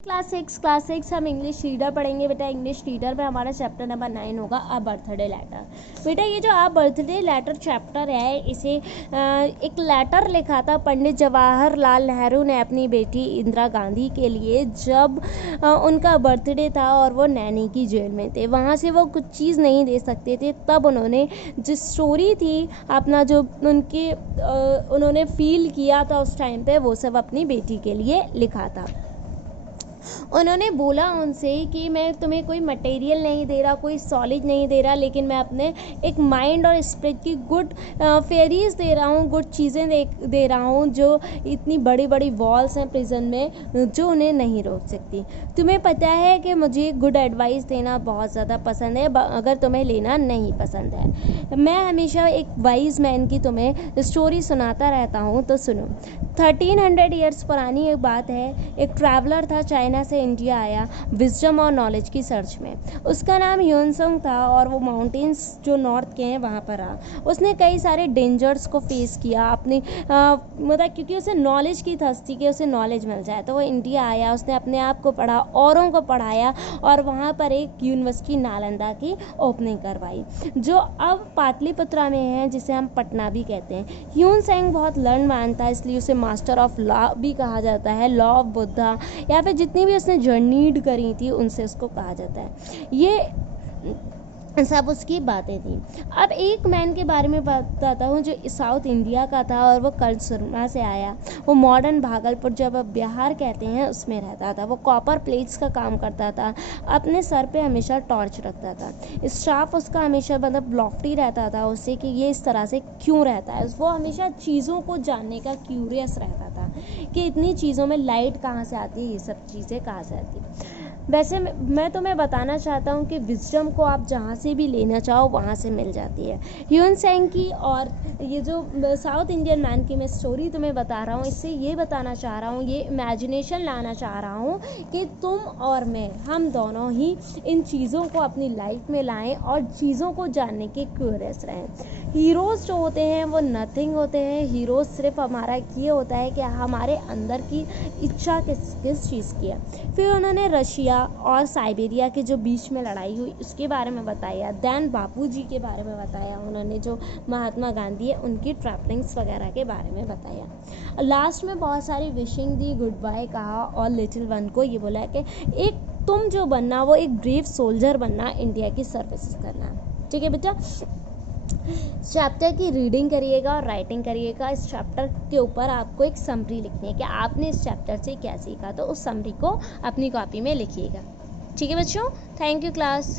Class six हम English reader पढ़ेंगे बेटा। इंग्लिश रीडर में हमारा चैप्टर नंबर 9 होगा अ बर्थडे लेटर। बेटा ये जो अ बर्थडे लेटर चैप्टर है, इसे एक लेटर लिखा था पंडित जवाहरलाल नेहरू ने अपनी बेटी इंदिरा गांधी के लिए, जब उनका बर्थडे था और वो नैनी की जेल में थे। वहाँ से वो कुछ चीज़ नहीं दे सकते थे, तब उन्होंने जो स्टोरी थी अपना जो उन्होंने फील किया था उस टाइम पे, वो सब अपनी बेटी के लिए लिखा था। उन्होंने बोला उनसे कि मैं तुम्हें कोई मटेरियल नहीं दे रहा, कोई सॉलिड नहीं दे रहा, लेकिन मैं अपने एक माइंड और स्पिरिट की गुड फेरीज दे रहा हूँ, गुड चीज़ें दे रहा हूँ, जो इतनी बड़ी बड़ी वॉल्स हैं प्रिजन में, जो उन्हें नहीं रोक सकती। तुम्हें पता है कि मुझे गुड एडवाइस देना बहुत ज़्यादा पसंद है, अगर तुम्हें लेना नहीं पसंद है। मैं हमेशा एक वाइज मैन की तुम्हें स्टोरी सुनाता रहता हूँ, तो सुनो। 1300 ईयर्स पुरानी एक बात है। एक ट्रैवलर था, चाइना से इंडिया आया विजडम और नॉलेज की सर्च में। उसका नाम ह्यूनसंग था और वो माउंटेन्स जो नॉर्थ के हैं वहाँ पर रहा। उसने कई सारे डेंजर्स को फेस किया अपनी मतलब क्योंकि उसे नॉलेज की थर्स्ट थी कि उसे नॉलेज मिल जाए, तो वो इंडिया आया। उसने अपने आप को पढ़ा, औरों को पढ़ाया और वहाँ पर एक यूनिवर्सिटी नालंदा की ओपनिंग करवाई, जो अब पाटलिपुत्रा में है, जिसे हम पटना भी कहते हैं। ह्यूनसैंग बहुत लर्न मैन था, इसलिए उसे मास्टर ऑफ लॉ भी कहा जाता है। लॉ ऑफ बुद्धा या फिर जितनी भी उसने जर्नीड करी थी उनसे उसको कहा जाता है। ये सब उसकी बातें थी। अब एक मैन के बारे में बताता हूँ जो साउथ इंडिया का था और वो कर्जसुरमा से आया। वो मॉडर्न भागलपुर, जब अब बिहार कहते हैं, उसमें रहता था। वो कॉपर प्लेट्स का काम करता था, अपने सर पे हमेशा टॉर्च रखता था। स्टाफ उसका हमेशा मतलब लॉफ्टी रहता था उससे कि ये इस तरह से क्यों रहता है। वो हमेशा चीज़ों को जानने का क्यूरियस रहता था कि इतनी चीज़ों में लाइट कहाँ से आती है, ये सब चीज़ें कहाँ से आती है। वैसे मैं तुम्हें बताना चाहता हूँ कि विजडम को आप जहाँ से भी लेना चाहो वहाँ से मिल जाती है। ह्यूनसैंग की और ये जो साउथ इंडियन मैन की मैं स्टोरी तुम्हें बता रहा हूँ, इससे ये बताना चाह रहा हूँ, ये इमेजिनेशन लाना चाह रहा हूँ कि तुम और मैं, हम दोनों ही इन चीज़ों को अपनी लाइफ में लाएं और चीज़ों को जानने के क्यूरियस रहें। हीरोज़ जो होते हैं वो नथिंग होते हैं। हीरोज़ सिर्फ हमारा ये होता है कि हमारे अंदर की इच्छा किस चीज़ की है। फिर उन्होंने रशिया और साइबेरिया के जो बीच में लड़ाई हुई उसके बारे में बताया। दैन बापूजी के बारे में बताया उन्होंने, जो महात्मा गांधी है उनकी ट्रैवलिंग्स वगैरह के बारे में बताया। लास्ट में बहुत सारी विशिंग दी, गुड बाय कहा और लिटिल वन को ये बोला कि एक तुम जो बनना वो एक ब्रेव सोल्जर बनना, इंडिया की सर्विसेज करना। ठीक है बेटा, चैप्टर की रीडिंग करिएगा और राइटिंग करिएगा। इस चैप्टर के ऊपर आपको एक समरी लिखनी है कि आपने इस चैप्टर से क्या सीखा, तो उस समरी को अपनी कॉपी में लिखिएगा। ठीक है बच्चों, थैंक यू क्लास।